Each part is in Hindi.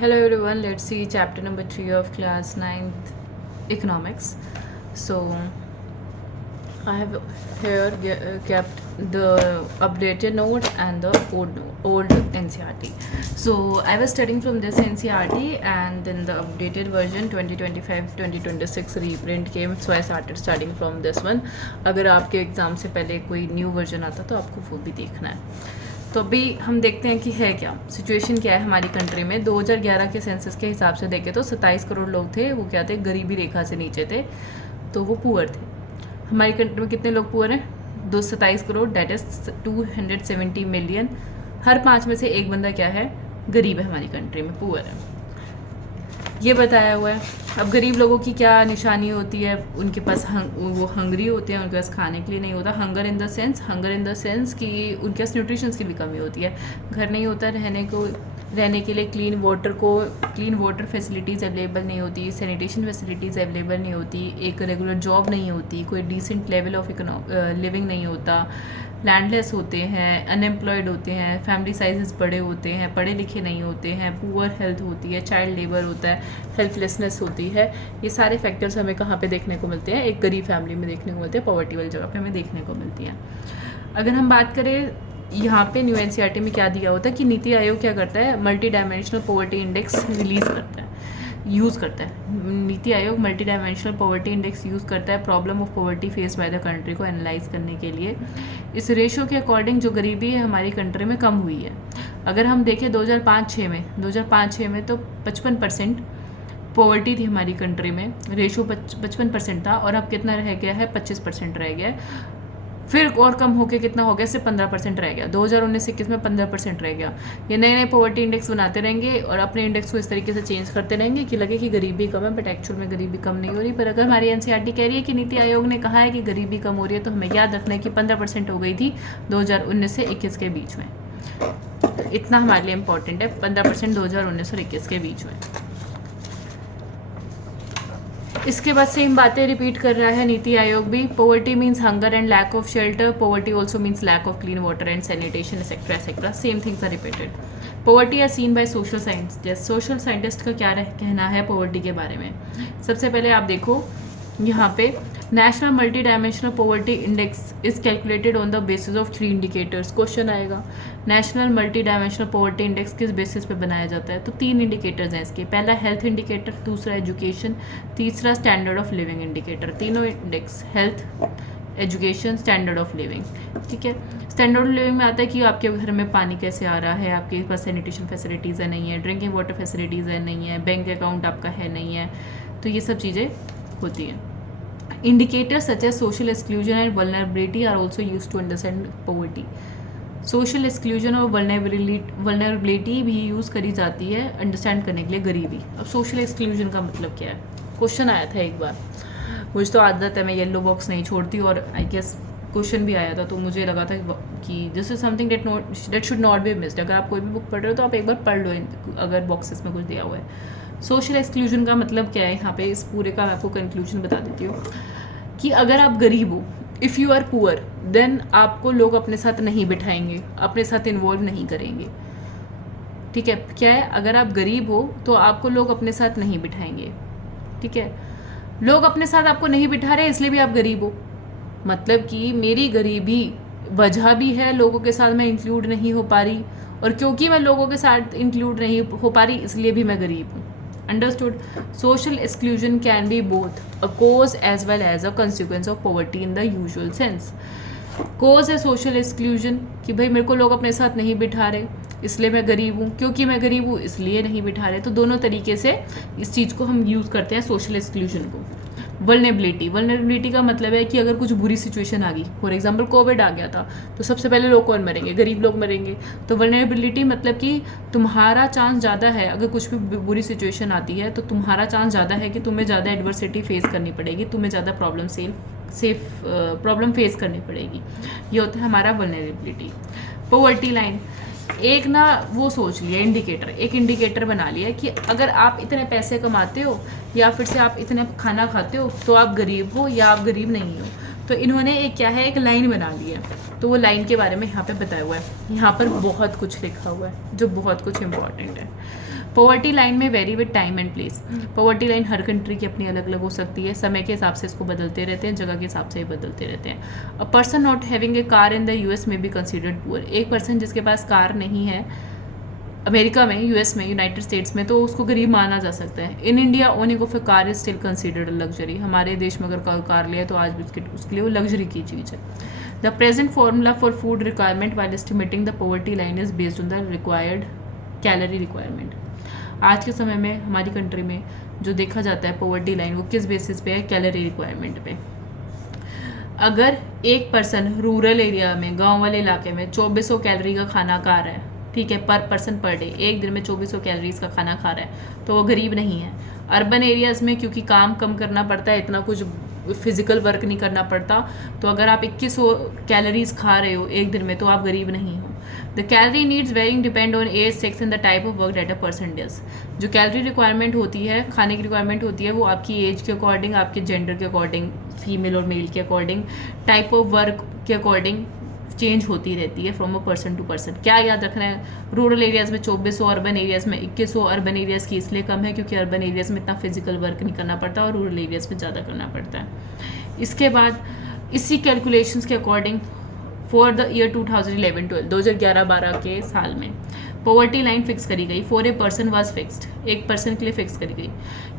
Hello everyone, let's see chapter number 3 of class 9th economics. So I have here kept the updated note and the old NCRT. So I was studying from this NCRT and then the updated version 2025-2026 reprint came, so I started studying from this one. अगर आपके एग्ज़ाम से पहले कोई न्यू वर्जन आता तो आपको वो भी देखना है. तो अभी हम देखते हैं कि है क्या सिचुएशन, क्या है हमारी कंट्री में. 2011 के सेंसस के हिसाब से देखें तो 27 करोड़ लोग थे, वो क्या थे, गरीबी रेखा से नीचे थे, तो वो पुअर थे. हमारी कंट्री में कितने लोग पुअर हैं? 27 करोड़, डेट इज़ 270 मिलियन. हर 5 में से एक बंदा क्या है, गरीब है हमारी कंट्री में, पुअर है, ये बताया हुआ है. अब गरीब लोगों की क्या निशानी होती है, उनके पास वो हंगरी होते हैं, उनके पास खाने के लिए नहीं होता. हंगर इन द सेंस कि उनके पास न्यूट्रिशंस की भी कमी होती है, घर नहीं होता रहने के लिए, क्लीन वाटर फैसिलिटीज़ अवेलेबल नहीं होती, सैनिटेशन फैसिलिटीज़ अवेलेबल नहीं होती, एक रेगुलर जॉब नहीं होती, कोई डिसेंट लेवल ऑफ लिविंग नहीं होता, लैंडलेस होते हैं, अनएम्प्लॉयड होते हैं, फैमिली साइजेस बड़े होते हैं, पढ़े लिखे नहीं होते हैं, पुअर हेल्थ होती है, चाइल्ड लेबर होता है, हेल्पलेसनेस होती है. ये सारे फैक्टर्स हमें कहाँ पे देखने को मिलते हैं? एक गरीब फैमिली में देखने को मिलते हैं, पॉवर्टी वाली जगह पे हमें देखने को मिलती हैं. अगर हम बात करें यहाँ पे न्यू एनसीईआरटी में क्या दिया होता है कि नीति आयोग क्या करता है, multi dimensional poverty index release करता है, यूज़ करता है. नीति आयोग multi dimensional poverty index use करता है problem of poverty face by the country को एनालाइज करने के लिए. इस रेशो के अकॉर्डिंग जो गरीबी है हमारी कंट्री में कम हुई है. अगर हम देखें 2005-6 में तो 55% पॉवर्टी थी हमारी कंट्री में, रेशो 55% था, और अब कितना रह गया है, 25% रह गया है. फिर और कम होके कितना हो गया, सिर्फ 15% रह गया. 2019-21 में 15% रह गया. ये नए नए पॉवर्टी इंडेक्स बनाते रहेंगे और अपने इंडेक्स को इस तरीके से चेंज करते रहेंगे कि लगे कि गरीबी कम है, बट एक्चुअल में गरीबी कम नहीं हो रही. पर अगर हमारी एनसीईआरटी कह रही है कि नीति आयोग ने कहा है कि गरीबी कम हो रही है, तो हमें याद रखना है कि 15% हो गई थी 2019 से 21 के बीच में. इतना हमारे लिए इम्पोर्टेंट है, 15% 2019 और 21 के बीच में. इसके बाद सेम बातें रिपीट कर रहा है नीति आयोग भी. Poverty means hunger and lack of shelter, poverty also means lack of clean water and sanitation etcetera etcetera, same things are repeated. Poverty are seen by social scientist. Social scientist का क्या कहना है पॉवर्टी के बारे में? सबसे पहले आप देखो यहाँ पे, national multi dimensional poverty index is calculated on the basis of 3 indicators. Question आएगा, national multi dimensional poverty index किस बेसिस पे बनाया जाता है? तो 3 इंडिकेटर्स हैं इसके. पहला हेल्थ इंडिकेटर, दूसरा एजुकेशन, तीसरा स्टैंडर्ड ऑफ लिविंग इंडिकेटर. तीनों index, health, education, standard of living. ठीक है, स्टैंडर्ड ऑफ लिविंग में आता है कि आपके घर में पानी कैसे आ रहा है, आपके पास सैनिटेशन फैसिलिटीज़ है नहीं है, ड्रिंकिंग वाटर फैसिलिटीज़ है नहीं है, बैंक अकाउंट आपका है नहीं है, तो ये सब चीज़ें होती हैं. Indicators such as social exclusion and vulnerability are also used to understand poverty. Social exclusion और वल्नरेबिलिटी भी यूज़ करी जाती है अंडरस्टैंड करने के लिए गरीबी. अब सोशल एक्सक्लूजन का मतलब क्या है? क्वेश्चन आया था एक बार, मुझे तो आदत है, मैं येलो बॉक्स नहीं छोड़ती, और आई गेस क्वेश्चन भी आया था, तो मुझे लगा था कि this is something that should not be missed. अगर आप कोई भी बुक पढ़ रहे हो तो आप एक बार पढ़ लो अगर बॉक्सेस में कुछ दिया हुआ है. सोशल एक्सक्लूजन का मतलब क्या है यहाँ पे, इस पूरे का मैं आपको कंक्लूजन बता देती हूँ कि अगर आप गरीब हो, if you are poor, then आपको लोग अपने साथ नहीं बिठाएंगे, अपने साथ इन्वॉल्व नहीं करेंगे. ठीक है, क्या है, अगर आप गरीब हो तो आपको लोग अपने साथ नहीं बिठाएंगे. ठीक है, लोग अपने साथ आपको नहीं बिठा रहे इसलिए भी आप गरीब हो, मतलब कि मेरी गरीबी वजह भी है, लोगों के साथ मैं इंक्लूड नहीं हो पा रही, और क्योंकि मैं लोगों के साथ इंक्लूड नहीं हो पा रही इसलिए भी मैं गरीब हूँ. Understood? Social exclusion can be both a cause as well as a consequence of poverty in the usual sense. Cause है social exclusion कि भाई मेरे को लोग अपने साथ नहीं बिठा रहे इसलिए मैं गरीब हूँ, क्योंकि मैं गरीब हूँ इसलिए नहीं बिठा रहे. तो दोनों तरीके से इस चीज़ को हम यूज़ करते हैं, सोशल एक्सक्लूजन को. वल्नरेबिलिटी का मतलब है कि अगर कुछ बुरी सिचुएशन आ गई, फॉर एग्जांपल कोविड आ गया था, तो सबसे पहले लोग कौन मरेंगे? गरीब लोग मरेंगे. तो वल्नरेबिलिटी मतलब कि तुम्हारा चांस ज़्यादा है, अगर कुछ भी बुरी सिचुएशन आती है तो तुम्हारा चांस ज़्यादा है कि तुम्हें ज़्यादा एडवर्सिटी फेस करनी पड़ेगी, तुम्हें ज़्यादा प्रॉब्लम फेस करनी पड़ेगी. ये होता है हमारा वल्नरेबिलिटी. पॉवर्टी लाइन, एक ना वो सोच लिया इंडिकेटर, एक इंडिकेटर बना लिया कि अगर आप इतने पैसे कमाते हो या फिर से आप इतने खाना खाते हो तो आप गरीब हो या आप गरीब नहीं हो. तो इन्होंने एक क्या है, एक लाइन बना ली है, तो वो लाइन के बारे में यहाँ पे बताया हुआ है. यहाँ पर बहुत कुछ लिखा हुआ है जो बहुत कुछ इम्पॉर्टेंट है. पॉवर्टी लाइन में very with time and place. Poverty line her country की अपनी अलग अलग हो सकती है, समय के हिसाब से इसको बदलते रहते हैं, जगह के हिसाब से ही बदलते रहते हैं। A person not having a car in the US में बी कंसिडर्ड पुअर। एक पर्सन जिसके पास कार नहीं है अमेरिका में, यूएस में, यूनाइटेड स्टेट्स में, तो उसको गरीब माना जा सकता है। In India owning of A car is still considered luxury. हमारे देश में अगर कार लिया तो आज भी उसके लिए वो लग्जरी की चीज़ है। The present formula for food requirement while estimating the poverty line is based on the required calorie requirement. आज के समय में हमारी कंट्री में जो देखा जाता है पॉवर्टी लाइन, वो किस बेसिस पे है? कैलोरी रिक्वायरमेंट पे। अगर एक पर्सन रूरल एरिया में, गांव वाले इलाके में 2400 कैलोरी का खाना खा रहा है, ठीक है, पर पर्सन पर डे, एक दिन में 2400 कैलोरीज का खाना खा रहा है, तो वो गरीब नहीं है। अर्बन एरियाज़ में क्योंकि काम कम करना पड़ता है, इतना कुछ फिजिकल वर्क नहीं करना पड़ता, तो अगर आप 2100 कैलोरीज खा रहे हो एक दिन में, तो आप गरीब नहीं हो। The calorie needs varying depend on age, sex and the type of work that a person does. जो कैलोरी रिक्वायरमेंट होती है, खाने की रिक्वायरमेंट होती है, वो आपकी एज के अकॉर्डिंग, आपके जेंडर के अकॉर्डिंग, फीमेल और मेल के अकॉर्डिंग, टाइप ऑफ वर्क के अकॉर्डिंग चेंज होती रहती है from a person to person. क्या याद रखना है? रूरल एरियाज़ में 2400, अर्बन एरियाज़ में 2100। अर्बन एरियाज़ की इसलिए कम है क्योंकि अर्बन एरियाज़ में इतना फिजिकल वर्क नहीं करना पड़ता और रूरल एरियाज़ में ज़्यादा करना पड़ता है। इसके बाद इसी कैलकुलेशंस के अकॉर्डिंग फॉर द ईयर 2011-12, 2011-12 के साल में पॉवर्टी लाइन फिक्स करी गई। For a person was fixed, एक पर्सन के लिए फिक्स करी गई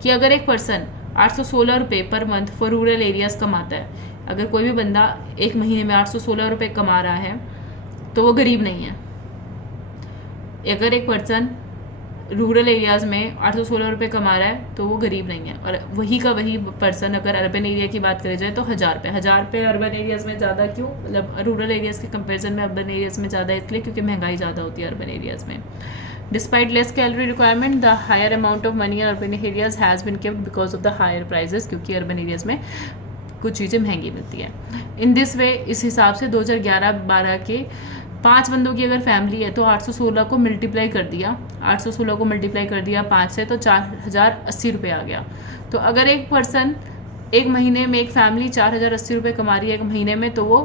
कि अगर एक पर्सन 816 रुपये per month for rural areas कमाता है, अगर कोई भी बंदा एक महीने में 816 रुपये कमा रहा है, तो वो गरीब नहीं है। अगर एक पर्सन रूरल एरियाज़ में 816 रुपये कमा रहा है, तो वो गरीब नहीं है। और वही का वही पर्सन अगर अर्बन एरिया की बात करी जाए तो 1000 रुपये अर्बन एरियाज़ में ज़्यादा क्यों? मतलब रूरल एरियाज़ के कंपेरिजन में अर्बन एरियाज़ में ज़्यादा इसलिए क्योंकि महंगाई ज़्यादा होती है अर्बन एरियाज़ में। Despite less calorie requirement, the higher amount of money in urban areas has been kept because of the higher prices, क्योंकि अर्बन एरियाज़ में कुछ चीज़ें महंगी मिलती है। इन दिस वे, इस हिसाब से 2011-12 के 5 बंदों की अगर फैमिली है तो 816 को मल्टीप्लाई कर दिया, 816 को मल्टीप्लाई कर दिया 5 से, तो 4080 रुपये आ गया। तो अगर एक पर्सन एक महीने में, एक फैमिली 4080 रुपये कमा रही है एक महीने में, तो वो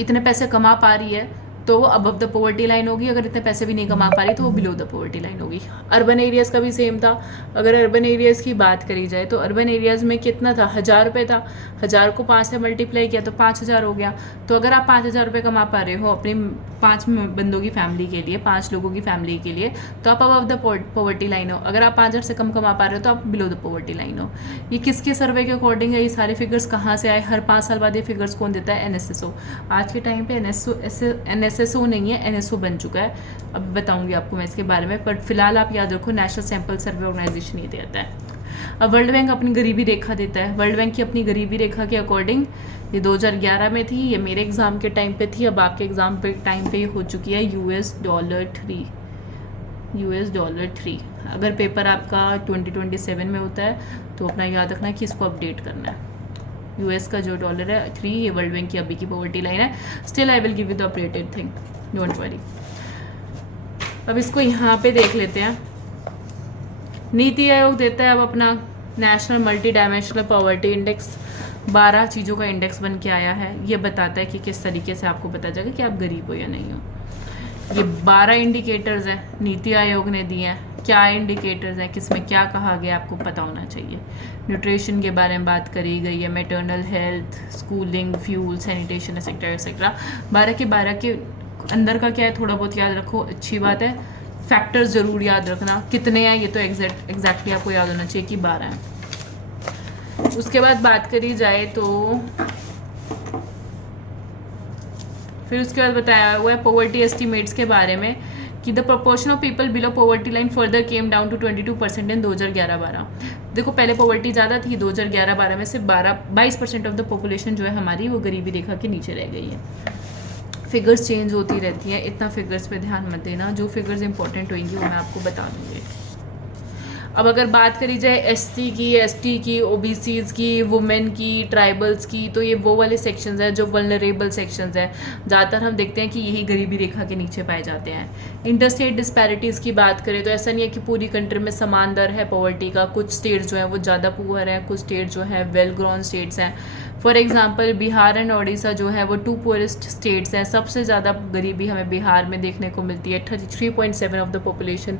इतने पैसे कमा पा रही है तो वो अबव द पॉवर्टी लाइन होगी। अगर इतने पैसे भी नहीं कमा पा रही तो वो बिलो द पॉवर्टी लाइन होगी। अर्बन एरियाज़ का भी सेम था। अगर अर्बन एरियाज़ की बात करी जाए तो अर्बन एरियाज़ में कितना था? 1000 रुपये था। 1000 को 5 से मल्टीप्लाई किया तो 5000 हो गया। तो अगर आप 5000 रुपये कमा पा रहे हो अपनी 5 बंदों की फैमिली के लिए, 5 लोगों की फैमिली के लिए, तो आप अबव द पॉवर्टी लाइन हो। अगर आप 5000 से कम कमा पा रहे हो तो आप बिलो द पॉवर्टी लाइन हो। ये किसके सर्वे के अकॉर्डिंग है? ये सारे फिगर्स कहाँ से आए? हर 5 साल बाद ये फिगर्स कौन देता है? NSSO। आज के टाइम पे NSSO नहीं है, NSO बन चुका है। अब बताऊंगी आपको मैं इसके बारे में, बट फिलहाल आप याद रखो नेशनल सैंपल सर्वे ऑर्गेनाइजेशन ये देता है। अब वर्ल्ड बैंक अपनी गरीबी रेखा देता है। वर्ल्ड बैंक की अपनी गरीबी रेखा के अकॉर्डिंग ये 2011 में थी, ये मेरे एग्ज़ाम के टाइम पे थी, अब आपके एग्ज़ाम पे टाइम पे ये हो चुकी है $3। अगर पेपर आपका 2027 में होता है तो अपना याद रखना कि इसको अपडेट करना है। US का जो डॉलर है 3, ये वर्ल्ड बैंक की अभी की पॉवर्टी लाइन है। Still I will give you the updated thing, don't worry. अब इसको यहाँ पे देख लेते हैं। नीति आयोग देता है अब अपना national multi dimensional poverty index. 12 चीज़ों का इंडेक्स बन के आया है। ये बताता है कि किस तरीके से आपको पता चलेगा कि आप गरीब हो या नहीं हो। ये 12 इंडिकेटर्स हैं नीति आयोग ने दिए हैं। क्या इंडिकेटर्स हैं, किस में क्या कहा गया, आपको पता होना चाहिए। न्यूट्रिशन के बारे में बात करी गई है, maternal health, schooling, fuel, sanitation, etcetera etcetera. 12 के अंदर का क्या है थोड़ा बहुत याद रखो, अच्छी बात है। फैक्टर्स ज़रूर याद रखना, कितने हैं ये तो एग्जैक्टली आपको याद होना चाहिए कि 12 हैं। उसके बाद बात करी जाए तो फिर उसके बाद बताया हुआ है पॉवर्टी एस्टिमेट्स के बारे में कि the proportion of people below poverty line further came down to 22% in 2011-12। देखो पहले पॉवर्टी ज़्यादा थी, 2011-12 में सिर्फ 22% ऑफ द पॉपुलेशन जो है हमारी वो गरीबी रेखा के नीचे रह गई है। फिगर्स चेंज होती रहती हैं, इतना फिगर्स पे ध्यान मत देना, जो फिगर्स इंपॉर्टेंट होंगी वो मैं आपको बता दूँगी। अब अगर बात करी जाए SC की, ST की, OBCs की, वुमेन की, ट्राइबल्स की, तो ये वो वाले सेक्शंस हैं जो वल्नरेबल सेक्शंस हैं। ज़्यादातर हम देखते हैं कि यही गरीबी रेखा के नीचे पाए जाते हैं। इंटरस्टेट डिस्पैरिटीज़ की बात करें तो ऐसा नहीं है कि पूरी कंट्री में समान दर है पॉवर्टी का। कुछ स्टेट्स जो हैं वो ज़्यादा पुअर हैं, कुछ स्टेट जो हैं वेल ग्रोन स्टेट्स हैं। For example Bihar and Odisha जो है वो 2 पुअरेस्ट स्टेट्स हैं, सबसे ज़्यादा गरीबी हमें बिहार में देखने को मिलती है, 33.7 ऑफ द पॉपुलेशन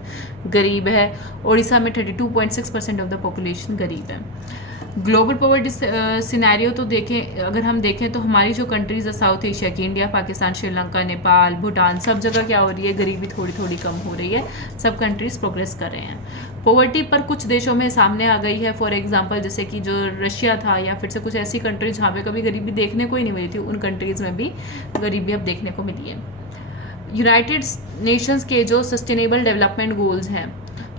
गरीब है, ओडिशा में 32.6% ऑफ द पॉपुलेशन गरीब है। ग्लोबल पॉवर्टी सिनेरियो तो देखें, अगर हम देखें तो हमारी जो कंट्रीज़ है साउथ एशिया की, इंडिया, पाकिस्तान, श्रीलंका, नेपाल, भूटान, सब जगह क्या हो रही है, गरीबी थोड़ी थोड़ी कम हो रही है, सब कंट्रीज़ प्रोग्रेस कर रहे हैं। पॉवर्टी पर कुछ देशों में सामने आ गई है, फॉर एग्जांपल जैसे कि जो रशिया था या फिर से कुछ ऐसी कंट्रीज जहाँ पे कभी गरीबी देखने को ही नहीं मिली थी, उन कंट्रीज़ में भी गरीबी अब देखने को मिली है। यूनाइटेड नेशंस के जो सस्टेनेबल डेवलपमेंट गोल्स हैं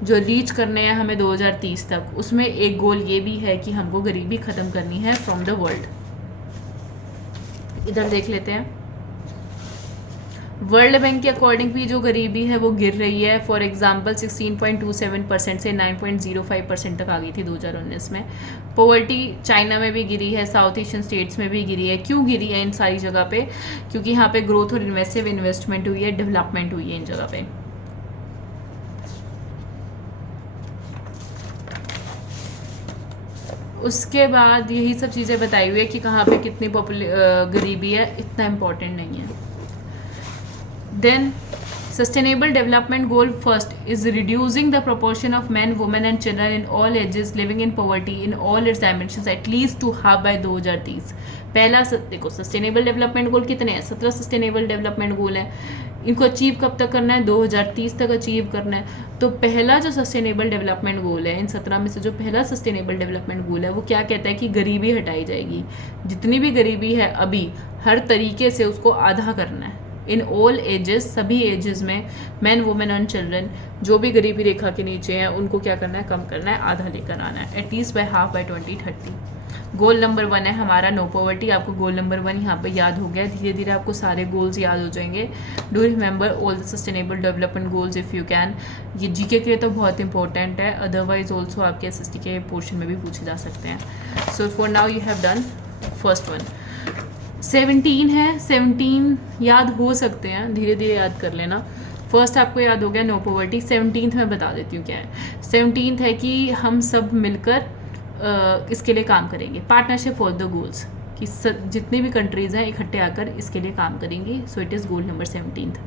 जो रीच करने हैं हमें 2030 तक, उसमें एक गोल ये भी है कि हमको गरीबी ख़त्म करनी है फ्रॉम द वर्ल्ड। इधर देख लेते हैं, वर्ल्ड बैंक के अकॉर्डिंग भी जो गरीबी है वो गिर रही है। फॉर एग्जांपल 16.27% से 9.05% तक आ गई थी 2019 में। पॉवर्टी चाइना में भी गिरी है, साउथ एशियन स्टेट्स में भी गिरी है। क्यों गिरी है इन सारी जगह पे? क्योंकि यहाँ पे ग्रोथ और इन्वेस्टमेंट हुई है, डेवलपमेंट हुई है इन जगह पे। उसके बाद यही सब चीज़ें बताई हुई है कि कहाँ पे कितनी गरीबी है, इतना इम्पोर्टेंट नहीं है। Then sustainable development goal first is reducing the proportion of men, women and children in all ages living in poverty in all its dimensions at least to half by 2030। पहला देखो सस्टेनेबल डेवलपमेंट गोल कितने हैं, 17 सस्टेनेबल डेवलपमेंट गोल हैं। इनको अचीव कब तक करना है, 2030 तक अचीव करना है। तो पहला जो सस्टेनेबल डेवलपमेंट गोल है, इन 17 में से जो पहला सस्टेनेबल डेवलपमेंट गोल है वो क्या कहता है कि गरीबी हटाई जाएगी। जितनी भी गरीबी है अभी हर तरीके से उसको आधा करना है। इन ऑल एजेस, सभी एजेस में मैन, वुमेन एंड चिल्ड्रन जो भी गरीबी रेखा के नीचे हैं उनको क्या करना है, कम करना है, आधा लेकर आना है, at least by half by 2030। Goal number 1 है हमारा नो पॉवर्टी। आपको गोल नंबर 1 यहाँ पे याद हो गया, धीरे धीरे आपको सारे गोल्स याद हो जाएंगे। Do remember all the sustainable development goals if you can. ये जीके के लिए तो बहुत इंपॉर्टेंट है, अदरवाइज ऑल्सो आपके एसएसटी के पोर्शन में भी पूछे जा सकते हैं। So for now you have done first one. 17 है, 17 याद हो सकते हैं, धीरे धीरे याद कर लेना। फर्स्ट आपको याद हो गया नो पॉवर्टी। 17th मैं बता देती हूँ क्या है। 17th है कि हम सब मिलकर इसके लिए काम करेंगे, पार्टनरशिप फॉर द गोल्स, कि जितनी भी कंट्रीज़ हैं इकट्ठे आकर इसके लिए काम करेंगी। So it is goal number 17th।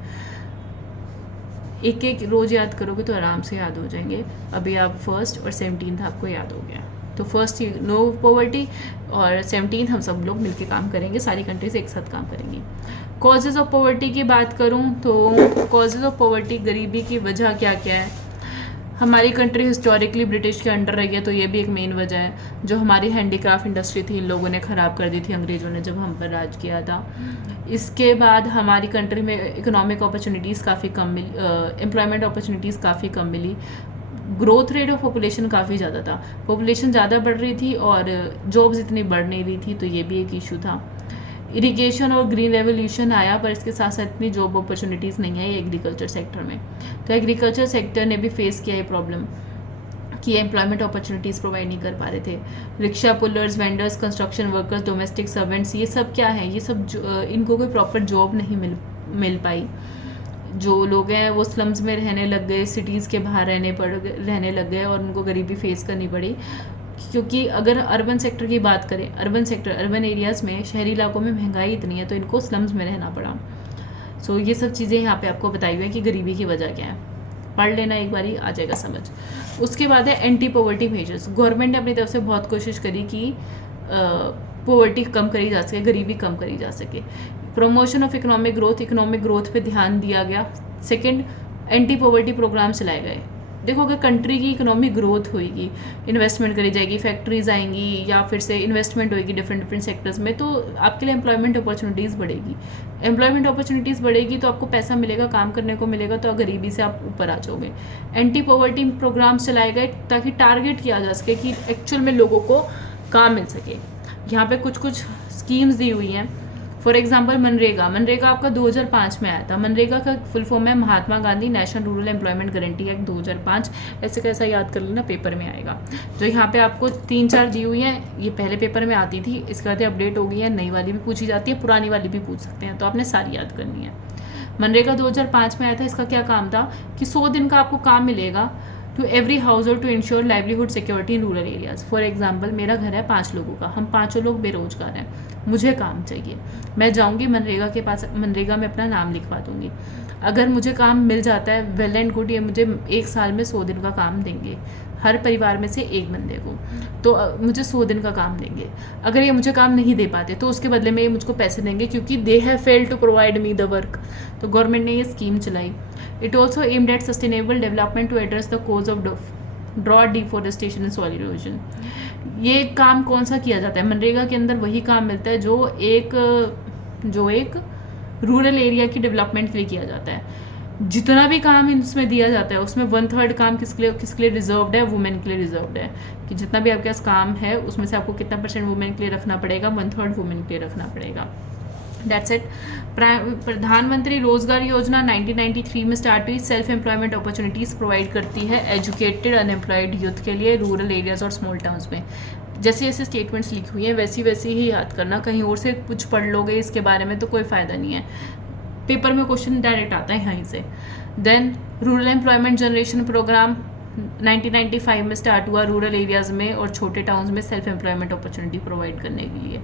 एक एक रोज़ याद करोगे तो आराम से याद हो जाएंगे। अभी आप फर्स्ट और 17th आपको याद हो गया। तो फर्स्ट नो पॉवर्टी और 17th हम सब लोग मिलके काम करेंगे, सारी कंट्रीज एक साथ काम करेंगी। कॉजेज़ ऑफ पॉवर्टी की बात करूं तो कॉजेज़ ऑफ पॉवर्टी, गरीबी की वजह क्या क्या है। हमारी कंट्री हिस्टोरिकली ब्रिटिश के अंडर रही है, तो ये भी एक मेन वजह है। जो हमारी हैंडीक्राफ्ट इंडस्ट्री थी इन लोगों ने ख़राब कर दी थी अंग्रेज़ों ने जब हम पर राज किया था। इसके बाद हमारी कंट्री में इकोनॉमिक अपॉर्चुनिटीज़ काफ़ी कम मिली, एम्प्लॉयमेंट अपॉर्चुनिटीज़ काफ़ी कम मिली। ग्रोथ रेट ऑफ पॉपुलेशन काफ़ी ज़्यादा था, पॉपुलेशन ज़्यादा बढ़ रही थी और जॉब्स इतनी बढ़ नहीं रही थी, तो ये भी एक इशू था। इरिगेशन और ग्रीन रेवोल्यूशन आया, पर इसके साथ साथ इतनी जॉब अपॉर्चुनिटीज़ नहीं आई एग्रीकल्चर सेक्टर में। तो एग्रीकल्चर सेक्टर ने भी फेस किया ये प्रॉब्लम कि एम्प्लॉयमेंट अपॉर्चुनिटीज़ प्रोवाइड नहीं कर पा रहे थे। Rickshaw pullers, vendors, construction workers, domestic servants, ये सब क्या है, ये सब इनको कोई प्रॉपर जॉब नहीं मिल पाई। जो लोग हैं वो स्लम्स में रहने लग गए, सिटीज़ के बाहर रहने लग गए और उनको गरीबी फेस करनी पड़ी। क्योंकि अगर अर्बन सेक्टर की बात करें, अर्बन एरियाज़ में, शहरी इलाकों में महंगाई इतनी है तो इनको स्लम्स में रहना पड़ा। सो ये सब चीज़ें यहाँ पे आपको बताई हुई है कि गरीबी की वजह क्या है। पढ़ लेना एक बारी, आ जाएगा समझ। उसके बाद है एंटी पॉवर्टी मेजर्स। गवर्नमेंट ने अपनी तरफ से बहुत कोशिश करी कि पॉवर्टी कम करी जा सके, गरीबी कम करी जा सके। प्रमोशन ऑफ इकोनॉमिक ग्रोथ पे ध्यान दिया गया। सेकंड, एंटी पॉवर्टी प्रोग्राम चलाए गए। देखो अगर कंट्री की इकोनॉमिक ग्रोथ होएगी, इन्वेस्टमेंट करी जाएगी, फैक्ट्रीज आएंगी या फिर से इन्वेस्टमेंट होएगी डिफरेंट सेक्टर्स में, तो आपके लिए एम्प्लॉयमेंट अपॉर्चुनिटीज़ बढ़ेगी। एम्प्लॉयमेंट अपॉर्चुनिटीज़ बढ़ेगी तो आपको पैसा मिलेगा, काम करने को मिलेगा, तो गरीबी से आप ऊपर आ जाओगे। एंटी पॉवर्टी प्रोग्राम्स चलाए गए ताकि टारगेट किया जा सके कि एक्चुअल में लोगों को काम मिल सके। यहाँ पे कुछ स्कीम्स दी हुई हैं। फॉर एग्जांपल मनरेगा आपका 2005 में आया था। मनरेगा का फुल फॉर्म है Mahatma Gandhi national rural employment guarantee act 2005। ऐसे कैसा याद कर लेना, पेपर में आएगा। जो यहाँ पे आपको 3-4 दी हुई हैं, ये पहले पेपर में आती थी, इसके बाद अपडेट हो गई है, नई वाली भी पूछी जाती है, पुरानी वाली भी पूछ सकते हैं, तो आपने सारी याद करनी है। मनरेगा 2005 में आया था। इसका क्या काम था कि 100 दिन का आपको काम मिलेगा, to every household to ensure livelihood security in rural areas. For example, मेरा घर है 5 लोगों का, हम 5 लोग बेरोजगार हैं, मुझे काम चाहिए, मैं जाऊँगी मनरेगा के पास, मनरेगा में अपना नाम लिखवा दूँगी। अगर मुझे काम मिल जाता है, वेल एंड गुड, ये मुझे 1 साल में 100 दिन का काम देंगे, हर परिवार में से एक बंदे को, तो मुझे 100 दिन का काम देंगे। अगर ये मुझे काम नहीं दे पाते तो उसके बदले में ये मुझको पैसे देंगे, क्योंकि they have failed to provide me the work. तो गवर्नमेंट ने ये स्कीम चलाई। It also aimed at sustainable development to address the cause of drought deforestation and soil erosion. ये काम कौन सा किया जाता है? मनरेगा के अंदर वही काम मिलता है जो एक रूरल एरिया की डेवलपमेंट के लिए किया जाता है। जितना भी काम इसमें दिया जाता है उसमें 1/3 काम किसके लिए रिजर्व्ड है? वुमेन के लिए रिजर्व्ड है, कि जितना भी आपके पास काम है उसमें से आपको कितना % वुमेन के लिए रखना पड़ेगा? 1/3 वुमेन के लिए रखना पड़ेगा। That's it. प्रधानमंत्री रोजगार योजना 1993 में स्टार्ट हुई। सेल्फ एम्प्लॉयमेंट अपॉर्चुनिटीज़ प्रोवाइड करती है एजुकेटेड अनएम्प्लॉयड यूथ के लिए रूरल एरियाज़ और स्मॉल टाउन्स में। जैसे जैसे स्टेटमेंट्स लिखी हुई हैं वैसी ही याद करना, कहीं और से कुछ पढ़ लोगे इसके बारे में तो कोई फ़ायदा नहीं है। पेपर में क्वेश्चन डायरेक्ट आता है यहीं से। Then rural employment generation programme 1995 में स्टार्ट हुआ रूरल एरियाज़ में और छोटे टाउन्स में सेल्फ एम्प्लॉयमेंट अपॉर्चुनिटी प्रोवाइड करने के लिए।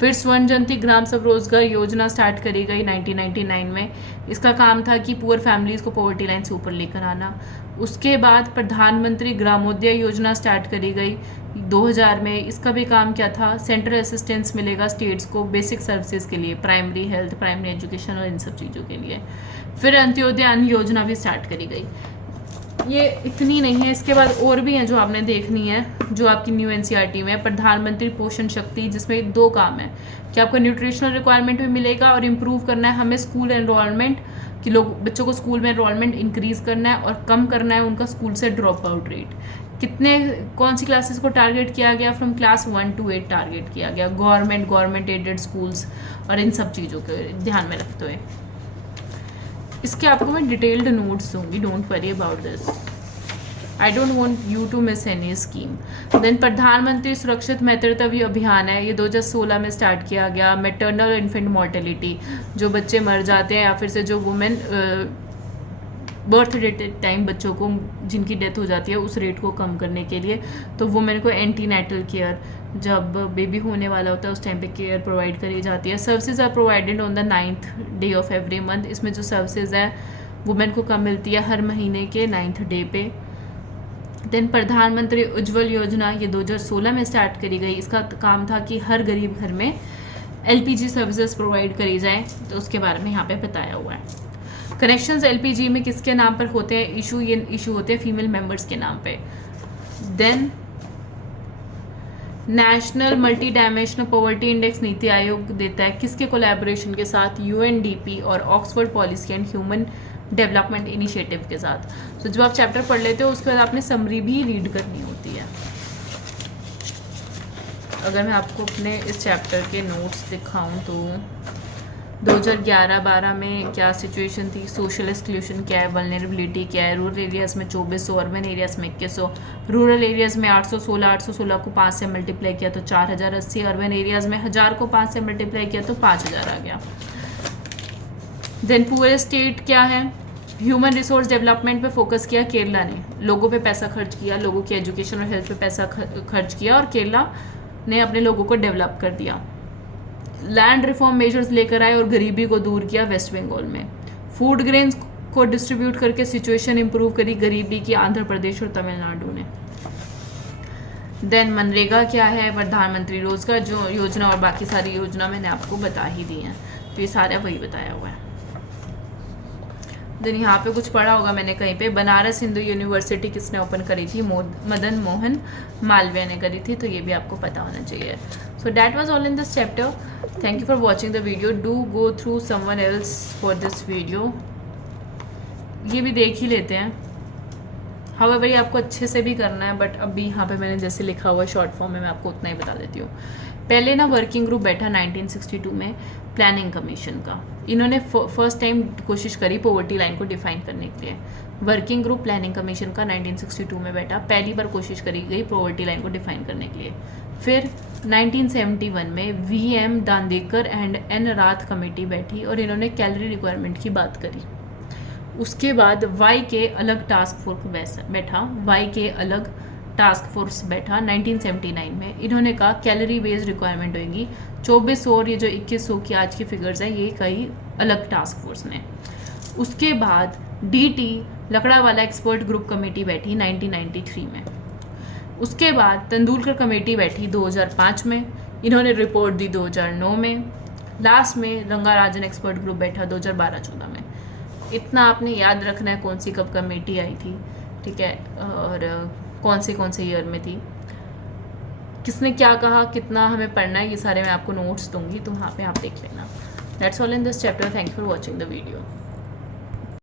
फिर स्वर्ण जयंती ग्राम स्वरोजगार योजना स्टार्ट करी गई 1999 में। इसका काम था कि पुअर फैमिलीज़ को पॉवर्टी लाइन से ऊपर लेकर आना। उसके बाद प्रधानमंत्री ग्रामोदय योजना स्टार्ट करी गई 2000 में। इसका भी काम क्या था? सेंट्रल असिस्टेंस मिलेगा स्टेट्स को बेसिक सर्विसेज के लिए, प्राइमरी हेल्थ, प्राइमरी एजुकेशन और इन सब चीज़ों के लिए। फिर अंत्योदय अन्न योजना भी स्टार्ट करी गई। ये इतनी नहीं है, इसके बाद और भी हैं जो आपने देखनी है, जो आपकी न्यू NCERT में है। प्रधानमंत्री पोषण शक्ति, जिसमें 2 काम है कि आपका न्यूट्रिशनल रिक्वायरमेंट भी मिलेगा और इम्प्रूव करना है हमें स्कूल एनरोलमेंट, कि बच्चों को स्कूल में एनरोलमेंट इंक्रीज़ करना है और कम करना है उनका स्कूल से ड्रॉप आउट रेट। कौन सी क्लासेस को टारगेट किया गया? फ्रॉम क्लास 1 to 8 टारगेट किया गया। गवर्नमेंट एडेड स्कूल्स और इन सब चीज़ों को ध्यान में रखते हुए इसके आपको मैं डिटेल्ड नोट्स दूंगी, don't worry about this. I don't want you to miss any scheme. Then Pradhan Mantri Surakshit मातृत्व अभियान है, ये 2016 में स्टार्ट किया गया। मैटरनल इन्फेंट मोर्टेलिटी, जो बच्चे मर जाते हैं या फिर से जो वुमेन बर्थ डेट टाइम बच्चों को जिनकी डेथ हो जाती है, उस रेट को कम करने के लिए तो वुमेन को एंटीनेटल केयर, जब बेबी होने वाला होता है उस टाइम पे केयर प्रोवाइड करी जाती है। Services are provided on the 9th day of every month. इसमें जो सर्विसेज है वुमेन को कम मिलती है हर महीने के 9th डे पे। देन प्रधानमंत्री उज्ज्वल योजना, ये 2016 में स्टार्ट करी गई। इसका काम था कि हर गरीब घर में LPG सर्विसेज प्रोवाइड करी जाए, तो उसके बारे में यहाँ पे बताया हुआ है। कनेक्शंस LPG में किसके नाम पर होते हैं? इशू होते हैं फीमेल मेंबर्स के नाम पे। Then national multi dimensional poverty index Niti Aayog देता है किसके कोलैबोरेशन के साथ? UNDP और Oxford policy and human development initiative के साथ। तो जब आप चैप्टर पढ़ लेते हो उसके बाद आपने समरी भी रीड करनी होती है। अगर मैं आपको अपने इस चैप्टर के नोट्स दिखाऊं तो 2011-12 में क्या सिचुएशन थी, सोशल एक्सक्लूशन क्या है, वल्नरेबिलिटी क्या है। रूरल एरियाज़ में 2400, अर्बन एरियाज़ में 2100। रूरल एरियाज़ में 816 को 5 से मल्टीप्लाई किया तो 4080। अर्बन एरियाज़ में 1000 को 5 से मल्टीप्लाई किया तो 5000 आ गया। देन पुअर स्टेट क्या है? ह्यूमन रिसोर्स डेवलपमेंट पे फोकस किया केरला ने, लोगों पे पैसा खर्च किया, लोगों की एजुकेशन और हेल्थ पे पैसा खर्च किया और केरला ने अपने लोगों को डेवलप कर दिया। लैंड रिफॉर्म मेजर्स लेकर आए और गरीबी को दूर किया वेस्ट बंगाल में। फूड ग्रेन्स को डिस्ट्रीब्यूट करके सिचुएशन इंप्रूव करी गरीबी की आंध्र प्रदेश और तमिलनाडु ने। देन मनरेगा क्या है? प्रधानमंत्री रोजगार जो योजना और बाकी सारी योजना मैंने आपको बता ही दी हैं, तो ये सारा वही बताया हुआ है। देन यहाँ पे कुछ पढ़ा होगा मैंने कहीं पे, बनारस हिंदू यूनिवर्सिटी किसने ओपन करी थी? मदन मोहन मालवीय ने करी थी, तो ये भी आपको पता होना चाहिए। So that was all in this chapter. Thank you for watching the video. Do go through someone else for this video. ये भी देख ही लेते हैं। हाउएवर ये आपको अच्छे से भी करना है, बट अभी यहाँ पे मैंने जैसे लिखा हुआ है शॉर्ट फॉर्म में, मैं आपको उतना ही बता देती हूँ। पहले ना वर्किंग ग्रुप बैठा 1962 में प्लानिंग कमीशन का। इन्होंने फर्स्ट टाइम कोशिश करी पॉवर्टी लाइन को डिफाइन करने के लिए। वर्किंग ग्रुप प्लानिंग कमीशन का 1962 में बैठा, पहली बार कोशिश करी गई पॉवर्टी लाइन को डिफाइन करने के लिए। फिर 1971 में VM दांदेकर and N Wrath committee बैठी और इन्होंने कैलोरी रिक्वायरमेंट की बात करी। उसके बाद वाई के अलग टास्क फोर्स बैठा, वाई के अलग टास्क फोर्स बैठा 1979 में। इन्होंने कहा कैलोरी बेस्ड रिक्वायरमेंट होगी 2400 और ये जो 2100 की आज की फिगर्स हैं ये कई अलग टास्क फोर्स ने। उसके बाद DT Lakdawala expert group committee बैठी 1993 में। उसके बाद तेंदुलकर कमेटी बैठी 2005 में, इन्होंने रिपोर्ट दी 2009 में। लास्ट में रंगाराजन एक्सपर्ट ग्रुप बैठा 2012-14 में। इतना आपने याद रखना है कौन सी कब कमेटी आई थी, ठीक है, और कौन से ईयर में थी, किसने क्या कहा, कितना हमें पढ़ना है, ये सारे मैं आपको नोट्स दूंगी तो वहाँ पे आप देख लेना। That's all in this chapter. Thank you for watching the video.